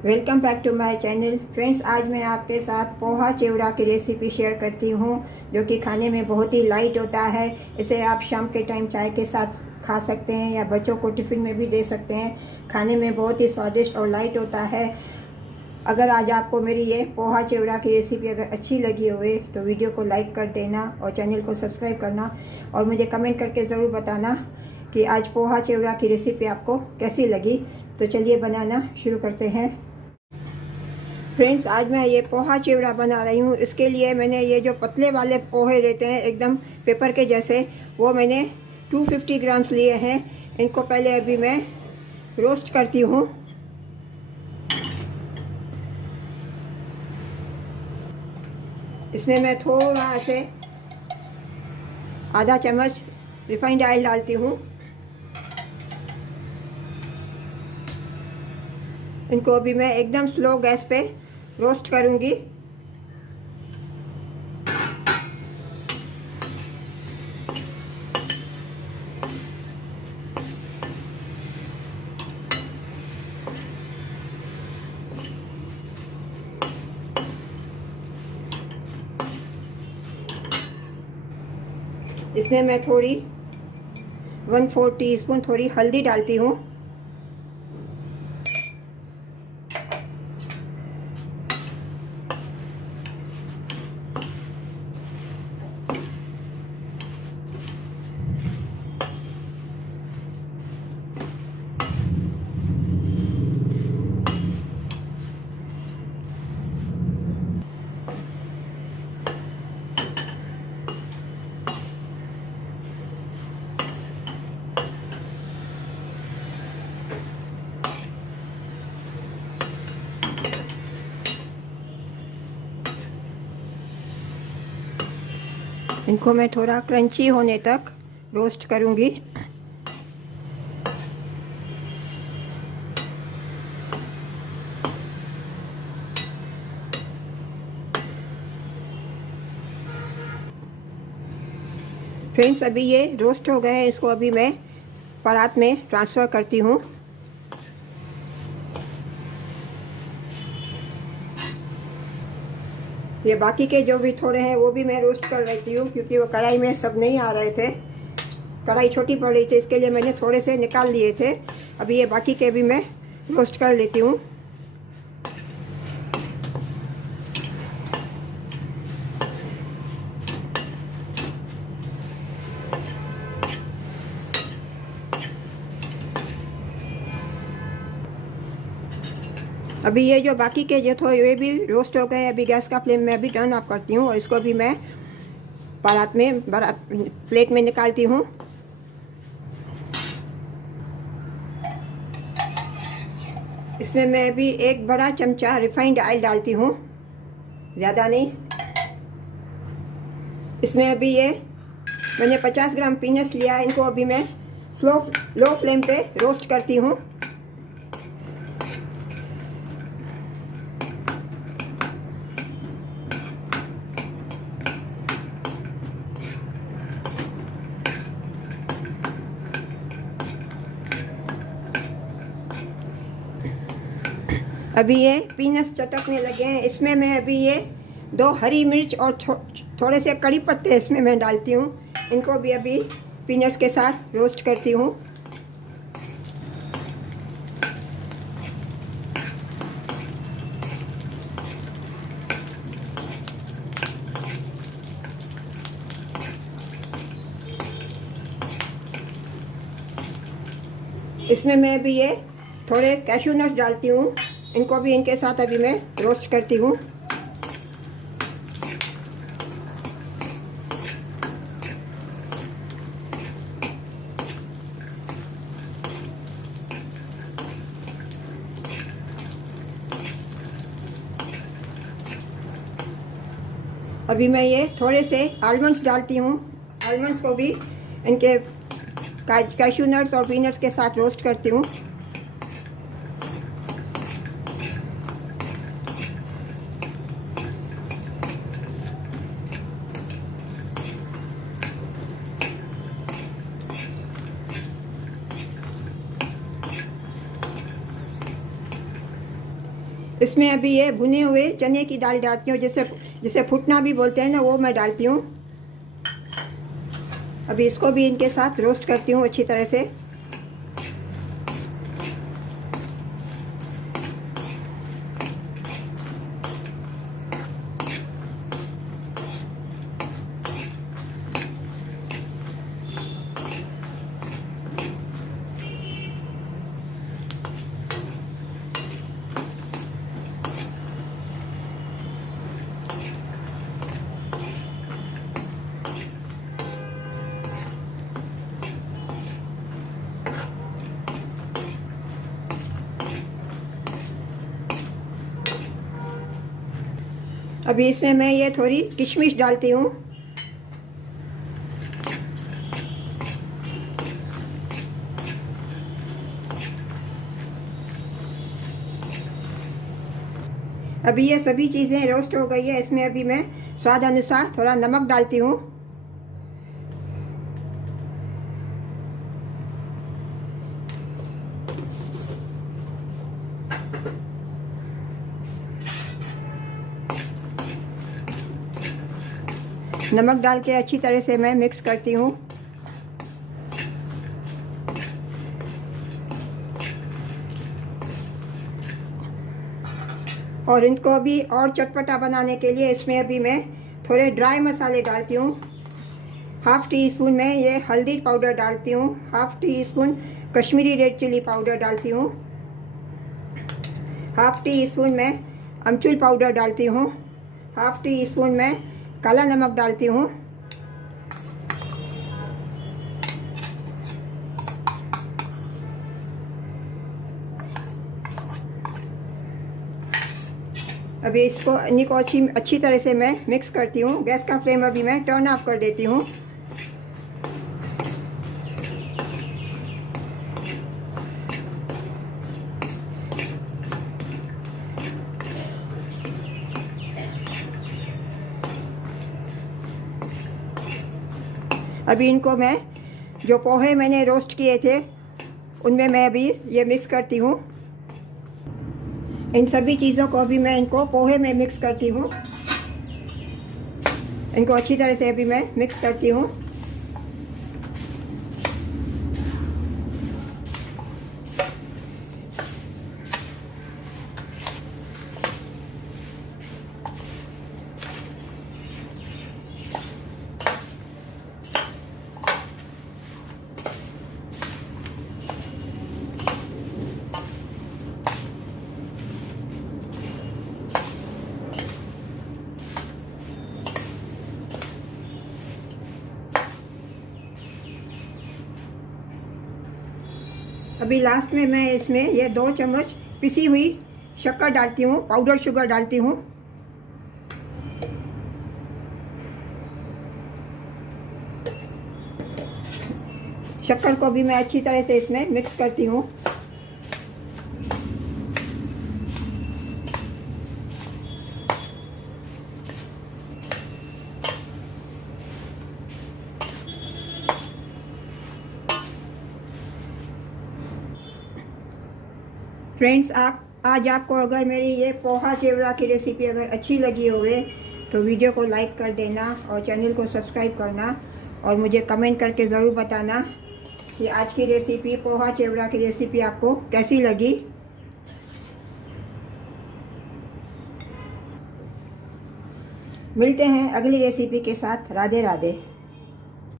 Welcome back to my channel friends. आज मैं आपके साथ पोहा चिवड़ा की रेसिपी शेयर करती हूँ, जो कि खाने में बहुत ही लाइट होता है। इसे आप शाम के टाइम चाय के साथ खा सकते हैं या बच्चों को टिफ़िन में भी दे सकते हैं। खाने में बहुत ही स्वादिष्ट और लाइट होता है। अगर आज आपको मेरी ये पोहा चिवड़ा की रेसिपी अगर अच्छी लगी हुए तो वीडियो को लाइक कर देना और चैनल को सब्सक्राइब करना, और मुझे कमेंट करके ज़रूर बताना कि आज पोहा चिवड़ा की रेसिपी आपको कैसी लगी। तो चलिए बनाना शुरू करते हैं। फ्रेंड्स, आज मैं ये पोहा चिवड़ा बना रही हूँ। इसके लिए मैंने ये जो पतले वाले पोहे रहते हैं एकदम पेपर के जैसे, वो मैंने 250 ग्राम्स लिए हैं। इनको पहले अभी मैं रोस्ट करती हूँ। इसमें मैं थोड़ा से आधा चम्मच रिफाइंड ऑयल डालती हूँ। इनको अभी मैं एकदम स्लो गैस पे रोस्ट करूँगी। इसमें मैं थोड़ी 1/4 टीस्पून थोड़ी हल्दी डालती हूँ। इनको मैं थोड़ा क्रंची होने तक रोस्ट करूँगी। फ्रेंड्स, अभी ये रोस्ट हो गए हैं। इसको अभी मैं परात में ट्रांसफ़र करती हूँ। ये बाकी के जो भी थोड़े हैं वो भी मैं रोस्ट कर लेती हूँ, क्योंकि वो कढ़ाई में सब नहीं आ रहे थे। कढ़ाई छोटी पड़ रही थी, इसके लिए मैंने थोड़े से निकाल लिए थे। अभी ये बाकी के भी मैं रोस्ट कर लेती हूँ। अभी ये जो बाकी के जो थे ये भी रोस्ट हो गए। अभी गैस का फ्लेम मैं अभी टर्न ऑफ करती हूँ और इसको भी मैं परात में प्लेट में निकालती हूँ। इसमें मैं अभी एक बड़ा चमचा रिफाइंड ऑयल डालती हूँ, ज़्यादा नहीं। इसमें अभी ये मैंने 50 ग्राम पीनट्स लिया है। इनको अभी मैं लो फ्लेम पे रोस्ट करती हूँ। अभी ये पीनट्स चटकने लगे हैं। इसमें मैं अभी ये 2 हरी मिर्च और थोड़े से कड़ी पत्ते इसमें मैं डालती हूँ। इनको भी अभी पीनट्स के साथ रोस्ट करती हूँ। इसमें मैं अभी ये थोड़े कैशू नट्स डालती हूँ। इनको भी इनके साथ अभी मैं रोस्ट करती हूँ। अभी मैं ये थोड़े से आलमंड्स डालती हूँ। आलमंड्स को भी इनके कैशू नट्स और पीनट्स के साथ रोस्ट करती हूँ। इसमें अभी ये भुने हुए चने की दाल डालती हूँ, जिसे फुटना भी बोलते हैं ना, वो मैं डालती हूँ। अभी इसको भी इनके साथ रोस्ट करती हूँ अच्छी तरह से। अभी इसमें मैं ये थोड़ी किशमिश डालती हूँ। अभी ये सभी चीज़ें रोस्ट हो गई है। इसमें अभी मैं स्वाद अनुसार थोड़ा नमक डालती हूँ। नमक डाल के अच्छी तरह से मैं मिक्स करती हूँ। और इनको अभी और चटपटा बनाने के लिए इसमें अभी मैं थोड़े ड्राई मसाले डालती हूँ। हाफ़ टी स्पून में ये हल्दी पाउडर डालती हूँ, half teaspoon Kashmiri red chilli powder डालती हूँ, हाफ़ टी स्पून में अमचूर पाउडर डालती हूँ, हाफ़ टी स्पून में काला नमक डालती हूँ। अभी इन्हीं को अच्छी तरह से मैं मिक्स करती हूँ। गैस का फ्लेम अभी मैं टर्न ऑफ कर देती हूँ। अभी इनको मैं जो पोहे मैंने रोस्ट किए थे उनमें मैं अभी ये मिक्स करती हूँ। इन सभी चीज़ों को अभी मैं इनको पोहे में मिक्स करती हूँ। इनको अच्छी तरह से अभी मैं मिक्स करती हूँ। अभी लास्ट में मैं इसमें ये 2 चम्मच पिसी हुई शक्कर डालती हूँ, पाउडर शुगर डालती हूँ। शक्कर को भी मैं अच्छी तरह से इसमें मिक्स करती हूँ। फ्रेंड्स, आज आपको अगर मेरी ये पोहा चिवड़ा की रेसिपी अगर अच्छी लगी होवे तो वीडियो को लाइक कर देना और चैनल को सब्सक्राइब करना और मुझे कमेंट करके ज़रूर बताना कि आज की रेसिपी पोहा चिवड़ा की रेसिपी आपको कैसी लगी। मिलते हैं अगली रेसिपी के साथ। राधे राधे।